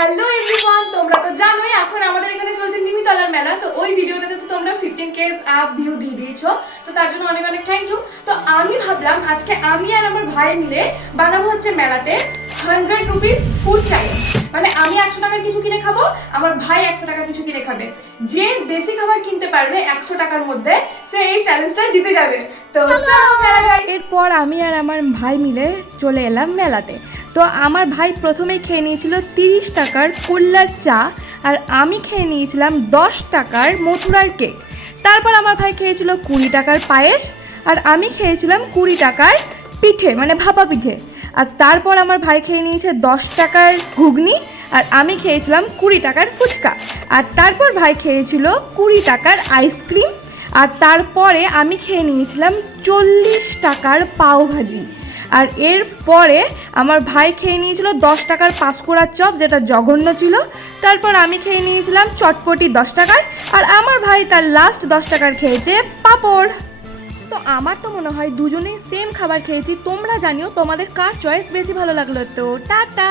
Hello everyone, তোমরা তো জানোই এখন আমাদের এখানে চলছে নিমিতলার মেলা। তো ওই ভিডিওটাতে তো তোমরা 15K আপ ভিউ দিয়ে দিয়েছো, তো তার জন্য অনেক অনেক থ্যাংক ইউ। তো আমি ভাবলাম আজকে আমি আর আমার ভাই মিলে বানাবো হচ্ছে মেলাতে 100 রুপিস ফুড চ্যালেঞ্জ। মানে আমি 100 টাকার কিছু কিনে খাবো, আমার ভাই 100 টাকার কিছু কিনে খাবে। যে বেশি খাবার কিনতে পারবে 100 টাকার মধ্যে সে এই চ্যালেঞ্জটা জিতে যাবে। তো চলো মেলা যাই। এরপর আমি আর আমার ভাই মিলে চলে এলাম মেলাতে। তো আমার ভাই প্রথমে খেয়ে নিয়েছিল 30 টাকার কুল্লার চা, আর আমি খেয়ে নিয়েছিলাম 10 টাকার মথুরার কেক। তারপর আমার ভাই খেয়েছিল 20 টাকার পায়েস, আর আমি খেয়েছিলাম 20 টাকার পিঠে মানে ভাপা পিঠে। আর তারপর আমার ভাই খেয়ে নিয়েছে 10 টাকার ঘুগনি, আর আমি খেয়েছিলাম 20 টাকার ফুচকা। আর তারপর ভাই খেয়েছিল 20 টাকার আইসক্রিম, আর তারপরে আমি খেয়ে নিয়েছিলাম 40 টাকার পাওভাজি। আর এরপরে আমার ভাই খেয়ে নিয়েছিল 10 টাকার পাঁচকোড়ার চপ, যেটা জঘন্য ছিল। তারপর আমি খেয়ে নিয়েছিলাম চটপটি 10 টাকার, আর আমার ভাই তার লাস্ট 10 টাকার খেয়েছে পাঁপড়। তো আমার তো মনে হয় দুজনেই সেম খাবার খেয়েছি। তোমরা জানিও তোমাদের কার চয়েস বেশি ভালো লাগলো। তো টাটা।